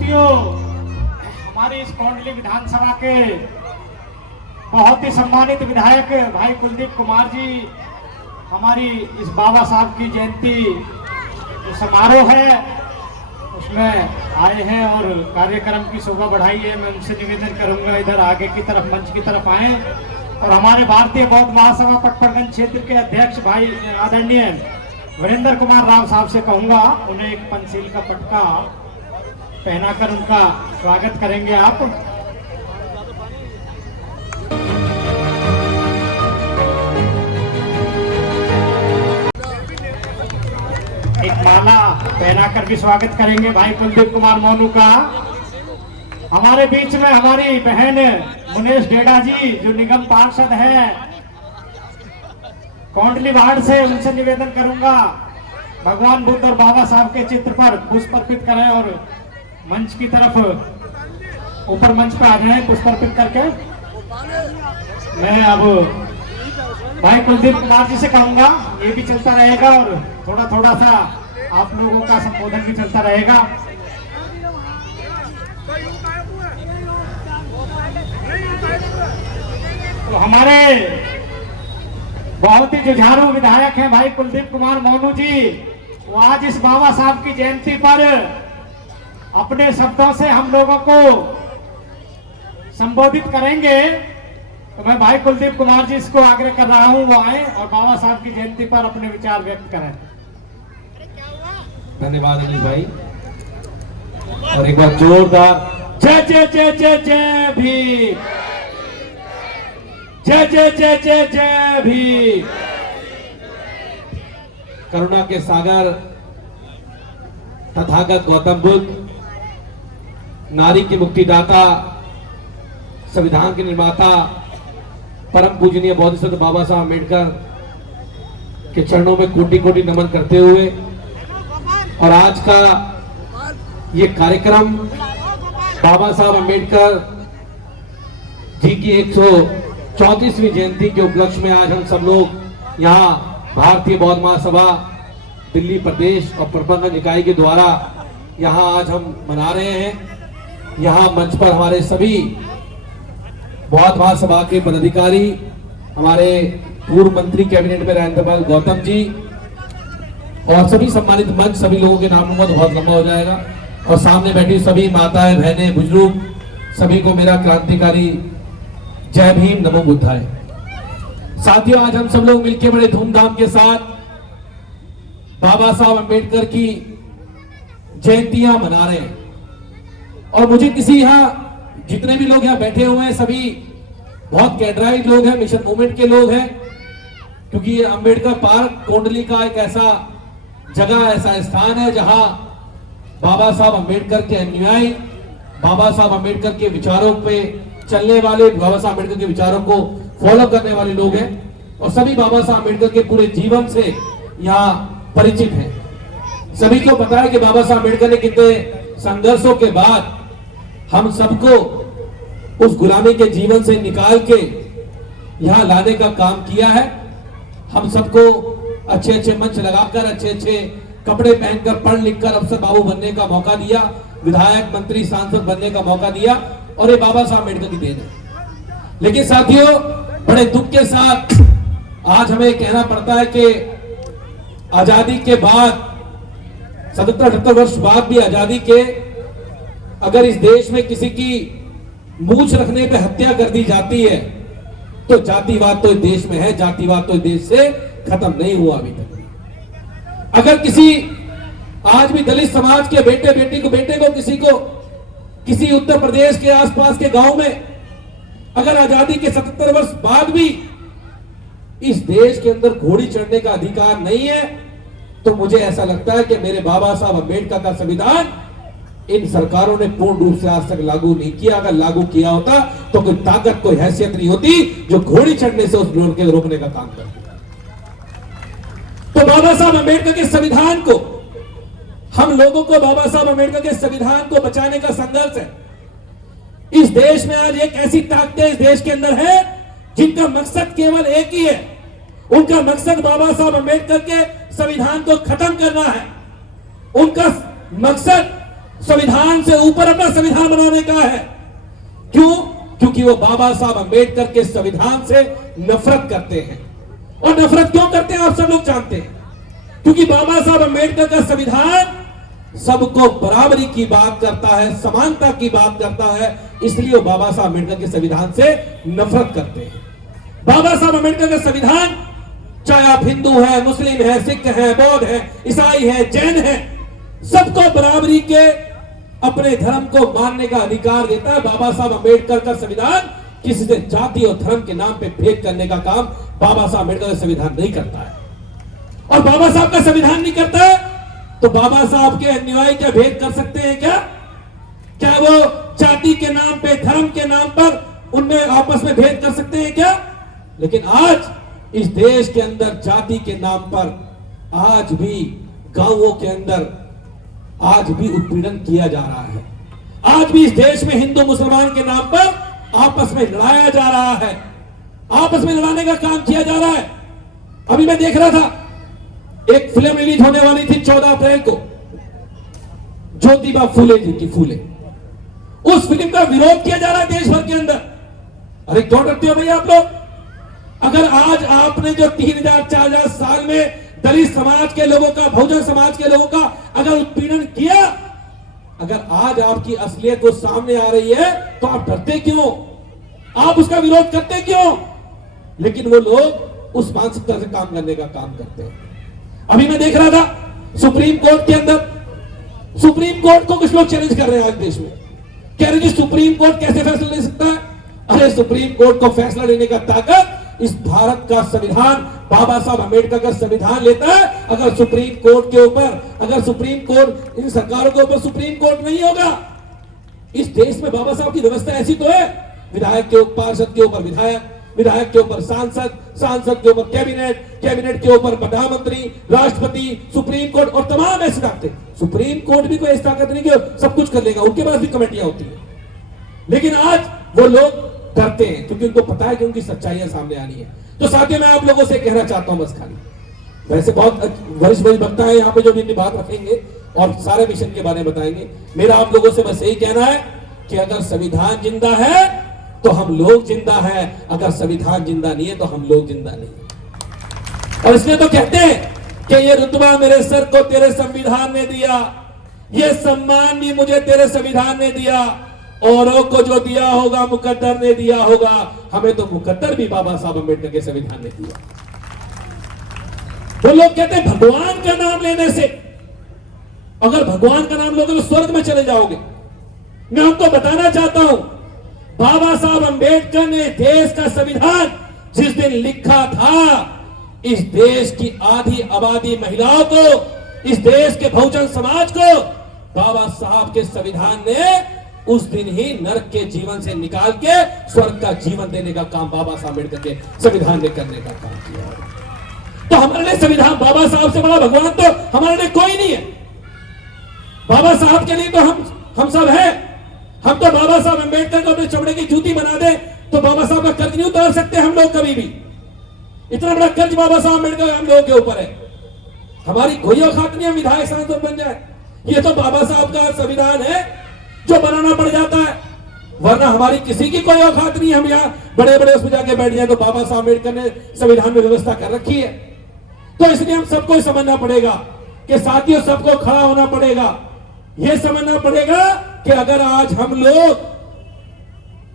साथियों, हमारी इस कोंडली विधानसभा के बहुत ही सम्मानित विधायक भाई कुलदीप कुमार जी हमारी इस बाबा साहब की जयंती जो समारोह है उसमें आए हैं और कार्यक्रम की शोभा बढ़ाई है। मैं उनसे निवेदन करूंगा इधर आगे की तरफ मंच की तरफ आए और हमारे भारतीय बौद्ध महासभा पटपर्गंज क्षेत्र के अध्यक्ष भाई आदरणीय वीरेंद्र कुमार राव साहब से कहूंगा उन्हें एक पंचशील का पटका पहनाकर उनका स्वागत करेंगे आप। एक माला पहनाकर भी स्वागत करेंगे भाई कुलदीप कुमार मोनू का। हमारे बीच में हमारी बहन मुनेश डेडा जी जो निगम पार्षद है कोंडली वार्ड से, उनसे निवेदन करूंगा भगवान बुद्ध और बाबा साहब के चित्र पर पुष्प अर्पित करें और मंच की तरफ ऊपर मंच पे आ जाए पुष्प अर्पित करके। मैं अब भाई कुलदीप कुमार जी से कहूंगा ये भी चलता रहेगा और थोड़ा थोड़ा सा आप लोगों का संबोधन भी चलता रहेगा। तो हमारे बहुत ही जुझारू विधायक हैं भाई कुलदीप कुमार मोनू जी, वो आज इस बाबा साहब की जयंती पर अपने शब्दों से हम लोगों को संबोधित करेंगे। तो मैं भाई कुलदीप कुमार जी इसको आग्रह कर रहा हूं वो आए और बाबा साहब की जयंती पर अपने विचार व्यक्त करें। धन्यवाद अनिल भाई और एक बार जोरदार जय जय जय जय जय भीम, जय जय जय जय जय भीम। करुणा के सागर तथागत गौतम बुद्ध, नारी के मुक्तिदाता, संविधान के निर्माता, परम पूजनीय बौद्ध बाबा साहब अम्बेडकर के चरणों में कोटि कोटि नमन करते हुए और आज का ये कार्यक्रम बाबा साहब अम्बेडकर जी की 134वीं जयंती के उपलक्ष्य में आज हम सब लोग यहाँ भारतीय बौद्ध महासभा दिल्ली प्रदेश और प्रबंधन इकाई के द्वारा यहाँ आज हम मना रहे हैं। यहाँ मंच पर हमारे सभी बौद्ध महासभा के पदाधिकारी, हमारे पूर्व मंत्री कैबिनेट में राज्यपाल गौतम जी और सभी सम्मानित मंच, सभी लोगों के नामों में बहुत लंबा हो जाएगा और सामने बैठी सभी माताएं, बहनें, बुजुर्ग, सभी को मेरा क्रांतिकारी जय भीम, नमो बुद्धाय। साथियों, आज हम सब लोग मिलकर बड़े धूमधाम के साथ बाबा साहब अम्बेडकर की जयंतियां मना रहे हैं और मुझे किसी यहाँ जितने भी लोग यहाँ बैठे हुए हैं सभी बहुत कैडराइज लोग हैं, मिशन मूवमेंट के लोग हैं, क्योंकि ये अम्बेडकर पार्क कोंडली का एक ऐसा जगह, ऐसा स्थान है जहां बाबा साहब अम्बेडकर के अनुयायी, बाबा साहब अम्बेडकर के विचारों पे चलने वाले, बाबा साहब अम्बेडकर के विचारों को फॉलो करने वाले लोग हैं और सभी बाबा साहब अम्बेडकर के पूरे जीवन से यहाँ परिचित हैं। सभी को पता है कि बाबा साहब अम्बेडकर ने कितने संघर्षों के बाद हम सबको उस गुलामी के जीवन से निकाल के यहाँ लाने का काम किया है। हम सबको अच्छे अच्छे मंच लगाकर, अच्छे अच्छे कपड़े पहनकर, पढ़ लिखकर अफसर बाबू बनने का मौका दिया, विधायक, मंत्री, सांसद बनने का मौका दिया और ये बाबा साहब अम्बेडकर की देन है। लेकिन साथियों, बड़े दुख के साथ आज हमें कहना पड़ता है कि आजादी के बाद 77-78 वर्ष बाद भी आजादी के अगर इस देश में किसी की मूछ रखने पे हत्या कर दी जाती है तो जातिवाद तो इस देश में है, जातिवाद तो इस देश से खत्म नहीं हुआ अभी तक। अगर किसी आज भी दलित समाज के बेटे को किसी उत्तर प्रदेश के आसपास के गांव में अगर आजादी के 77 वर्ष बाद भी इस देश के अंदर घोड़ी चढ़ने का अधिकार नहीं है तो मुझे ऐसा लगता है कि मेरे बाबा साहब अम्बेडकर का संविधान इन सरकारों ने पूर्ण रूप से आज तक लागू नहीं किया। अगर लागू किया होता तो कोई ताकत, कोई हैसियत नहीं होती जो घोड़ी चढ़ने से उस लोग के रोकने का काम करती। तो बाबा साहब अम्बेडकर के संविधान को, हम लोगों को बाबा साहब अम्बेडकर के संविधान को बचाने का संघर्ष है। इस देश में आज एक ऐसी ताकतें इस देश के अंदर है जिनका मकसद केवल एक ही है, उनका मकसद बाबा साहब अम्बेडकर के संविधान को खत्म करना है। उनका मकसद संविधान से ऊपर अपना संविधान बनाने का है। क्यों? क्योंकि वो बाबा साहब अंबेडकर के संविधान से नफरत करते हैं। और नफरत क्यों करते हैं आप सब लोग जानते हैं, क्योंकि बाबा साहब अंबेडकर का संविधान सबको बराबरी की बात करता है, समानता की बात करता है, इसलिए वो बाबा साहब अंबेडकर के संविधान से नफरत करते हैं। बाबा साहब अंबेडकर का संविधान चाहे आप हिंदू है, मुस्लिम है, सिख है, बौद्ध है, ईसाई है, जैन है, सबको बराबरी के अपने धर्म को मानने का अधिकार देता है। बाबा साहब अंबेडकर का संविधान किसी से जाति और धर्म के नाम पे भेद करने का काम बाबा साहब अंबेडकर का संविधान नहीं करता है। और बाबा साहब का संविधान नहीं करता है तो बाबा साहब के अनुयायी क्या भेद कर सकते हैं क्या? क्या वो जाति के नाम पे, धर्म के नाम पर उनमें आपस में भेद कर सकते हैं क्या? लेकिन आज इस देश के अंदर जाति के नाम पर आज भी गांवों के अंदर आज भी उत्पीड़न किया जा रहा है। आज भी इस देश में हिंदू मुसलमान के नाम पर आपस में लड़ाया जा रहा है, आपस में लड़ाने का काम किया जा रहा है। अभी मैं देख रहा था एक फिल्म रिलीज होने वाली थी 14 अप्रैल को, ज्योतिबा फूले जी की फूले। उस फिल्म का विरोध किया जा रहा है देश भर के अंदर। अरे क्यों डरते हो भैया आप लोग? अगर आज आपने जो 3000-4000 साल में दलित समाज के लोगों का, बहुजन समाज के लोगों का अगर उत्पीड़न किया, अगर आज आपकी असलियत वो सामने आ रही है तो आप डरते क्यों? आप उसका विरोध करते क्यों? लेकिन वो लोग उस मानसिकता से काम करने का काम करते हैं। अभी मैं देख रहा था सुप्रीम कोर्ट के अंदर, सुप्रीम कोर्ट को कुछ लोग चैलेंज कर रहे हैं आज देश में, कह रहे जी सुप्रीम कोर्ट कैसे फैसला ले सकता है? अरे सुप्रीम कोर्ट को फैसला लेने का ताकत इस भारत का संविधान, बाबा साहब अंबेडकर का संविधान लेता है। अगर सुप्रीम कोर्ट के ऊपर, अगर सुप्रीम कोर्ट, इन सरकारों के ऊपर सुप्रीम कोर्ट नहीं होगा, इस देश में बाबा साहब की व्यवस्था ऐसी तो है, विधायक के ऊपर पार्षद के ऊपर विधायक, विधायक के ऊपर सांसद, सांसद के ऊपर कैबिनेट, कैबिनेट के ऊपर प्रधानमंत्री, राष्ट्रपति, सुप्रीम कोर्ट और तमाम ऐसी ताकतें। सुप्रीम कोर्ट भी कोई ऐसी ताकत नहीं कि सब कुछ कर लेगा, उनके पास भी कमेटियां होती है। लेकिन आज वो लोग डरते हैं क्योंकि उनको पता है कि उनकी सच्चाइयां सामने आनी है। तो साथ ही मैं आप लोगों से कहना चाहता हूं, बस खाली, वैसे बहुत वरिष्ठ वक्ता है यहाँ पे जो अपनी बात रखेंगे और सारे मिशन के बारे में बताएंगे। मेरा आप लोगों से बस यही कहना है कि अगर संविधान जिंदा है तो हम लोग जिंदा है, अगर संविधान जिंदा नहीं है तो हम लोग जिंदा नहीं। और इसलिए तो कहते हैं कि ये रुतबा मेरे सर को तेरे संविधान ने दिया, ये सम्मान भी मुझे तेरे संविधान ने दिया, औरों को जो दिया होगा मुकद्दर ने दिया होगा, हमें तो मुकद्दर भी बाबा साहब अंबेडकर के संविधान ने दिया। वो लोग कहते हैं भगवान का नाम लेने से, अगर भगवान का नाम लोगे तो स्वर्ग में चले जाओगे। मैं हमको बताना चाहता हूं, बाबा साहब अंबेडकर ने देश का संविधान जिस दिन लिखा था, इस देश की आधी आबादी महिलाओं को, इस देश के बहुजन समाज को बाबा साहब के संविधान ने उस दिन ही नरक के जीवन से निकाल के स्वर्ग का जीवन देने का काम बाबा साहब अम्बेडकर के संविधान ने करने का काम किया। तो हमारे लिए संविधान, बाबा साहब से बड़ा भगवान तो हमारे लिए कोई नहीं है। बाबा साहब के लिए तो हम सब हैं। हम तो बाबा साहब अम्बेडकर को अपने चमड़े की जूती बना दे तो बाबा साहब का कर्ज नहीं उतार सकते हम लोग कभी भी। इतना बड़ा कर्ज बाबा साहब अम्बेडकर हम लोगों के ऊपर है। हमारी कोई औकात नहीं है विधायक सांसद बन जाए। ये तो बाबा साहब का संविधान है जो बनाना पड़ जाता है, वरना हमारी किसी की कोई औकात नहीं। हम यहाँ बड़े बड़े उसमें जाके बैठ जाए तो बाबा साहब अम्बेडकर ने संविधान में व्यवस्था कर रखी है। तो इसलिए हम सबको समझना पड़ेगा कि साथियों, सबको खड़ा होना पड़ेगा। यह समझना पड़ेगा कि अगर आज हम लोग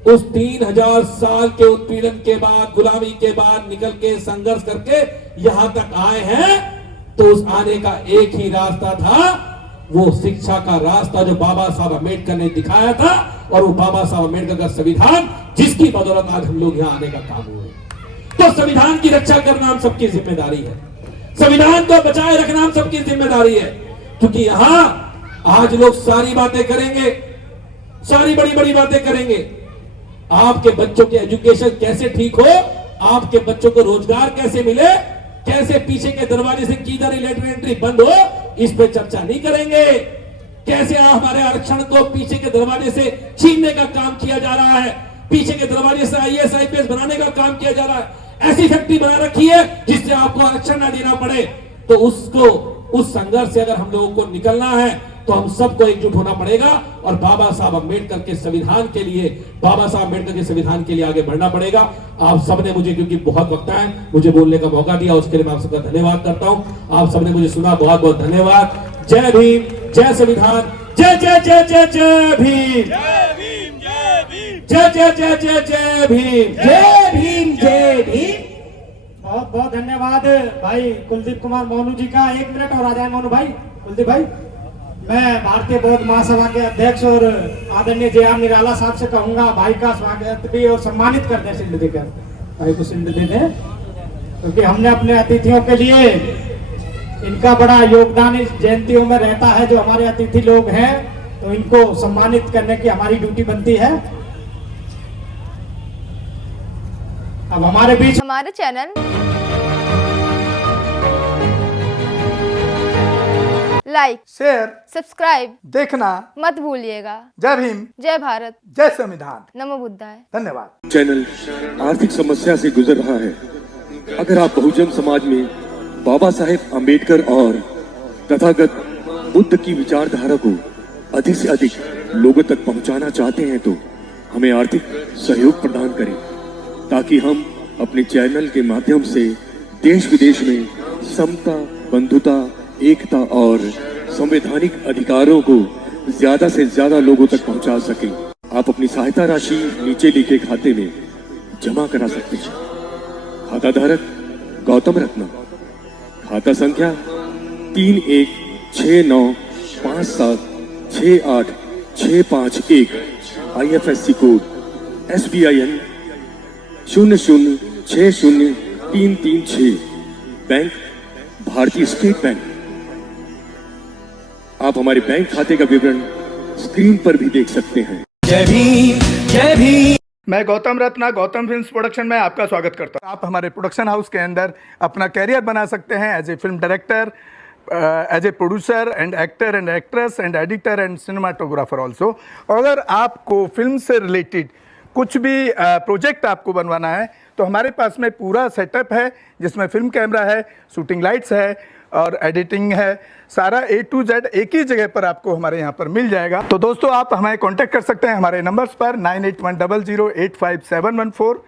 उस 3000 साल के उत्पीड़न के बाद, गुलामी के बाद निकल के संघर्ष करके यहां तक आए हैं, तो उस आने का एक ही रास्ता था, वो शिक्षा का रास्ता जो बाबा साहब अम्बेडकर ने दिखाया था, और वो बाबा साहब अम्बेडकर का संविधान जिसकी बदौलत आज हम लोग यहां आने का काम हुआ। तो संविधान की रक्षा करना हम सबकी जिम्मेदारी है, संविधान को बचाए रखना हम सबकी जिम्मेदारी है। क्योंकि यहां आज लोग सारी बातें करेंगे, सारी बड़ी बड़ी बातें करेंगे। आपके बच्चों के एजुकेशन कैसे ठीक हो, आपके बच्चों को रोजगार कैसे मिले, कैसे पीछे के दरवाजे से किधर लेटर एंट्री बंद हो, इस पे चर्चा नहीं करेंगे। कैसे हमारे आरक्षण को पीछे के दरवाजे से छीनने का काम किया जा रहा है, पीछे के दरवाजे से आईएएस आईपीएस बनाने का काम किया जा रहा है। ऐसी फैक्ट्री बना रखी है जिससे आपको आरक्षण ना देना पड़े। तो उसको, उस संघर्ष से अगर हम लोगों को निकलना है, तो हम सबको एकजुट होना पड़ेगा और बाबा साहब अम्बेडकर के संविधान के लिए, बाबा साहब अम्बेडकर के संविधान के लिए आगे बढ़ना पड़ेगा। आप सबने मुझे, क्योंकि बहुत वक्त है, मुझे बोलने का मौका दिया, उसके लिए मैं आप सबका धन्यवाद करता हूं। आप सबने मुझे सुना, बहुत बहुत धन्यवाद। जय भीम, जय संविधान, जय जय जय जय जय भीम, जय जय जय जय जय भीम, जय भीम, जय भीम। बहुत बहुत धन्यवाद भाई कुलदीप कुमार मोनू जी का। 1 मिनट और आ जाए मोनू भाई, कुलदीप भाई। मैं भारतीय बौद्ध महासभा के अध्यक्ष और आदरणीय JR निराला साहब से कहूंगा भाई का स्वागत भी और सम्मानित कर दें, शिल्ड देकर भाई को शिल्ड दे दें, क्योंकि हमने अपने अतिथियों के लिए, इनका बड़ा योगदान इस जयंतियों में रहता है। जो हमारे अतिथि लोग हैं तो इनको सम्मानित करने की हमारी ड्यूटी बनती है। अब हमारे बीच हमारे चैनल लाइक, शेयर, सब्सक्राइब देखना मत भूलिएगा। जय भीम, जय भारत, जय संविधान, नमो बुद्धाय। धन्यवाद। चैनल आर्थिक समस्या से गुजर रहा है। अगर आप बहुजन समाज में बाबा साहेब अम्बेडकर और तथागत बुद्ध की विचारधारा को अधिक से अधिक लोगों तक पहुंचाना चाहते हैं तो हमें आर्थिक सहयोग प्रदान करें, ताकि हम अपने चैनल के माध्यम से देश विदेश में समता, बंधुता, एकता और संवैधानिक अधिकारों को ज्यादा से ज्यादा लोगों तक पहुंचा सकें। आप अपनी सहायता राशि नीचे लिखे खाते में जमा करा सकते हैं। खाता धारक गौतम रत्ना, खाता संख्या 3169576865 IFSC कोड SBIN 0060336, बैंक भारतीय स्टेट बैंक। आप हमारे बैंक खाते का विवरण स्क्रीन पर भी देख सकते हैं। जय भीम, जय भीम। मैं गौतम रत्ना, गौतम फिल्म्स प्रोडक्शन में आपका स्वागत करता हूं। आप हमारे प्रोडक्शन हाउस के अंदर अपना कैरियर बना सकते हैं as a film director, as a producer and actor and actress and editor and cinematographer also. अगर आपको फिल्म से रिलेटेड कुछ भी प्रोजेक्ट आपको बनवाना है तो हमारे पास में पूरा सेटअप है, जिसमें फिल्म कैमरा है, शूटिंग लाइट्स है और एडिटिंग है। सारा A to Z एक ही जगह पर आपको हमारे यहाँ पर मिल जाएगा। तो दोस्तों, आप हमें कांटेक्ट कर सकते हैं हमारे नंबर्स पर 9810085714।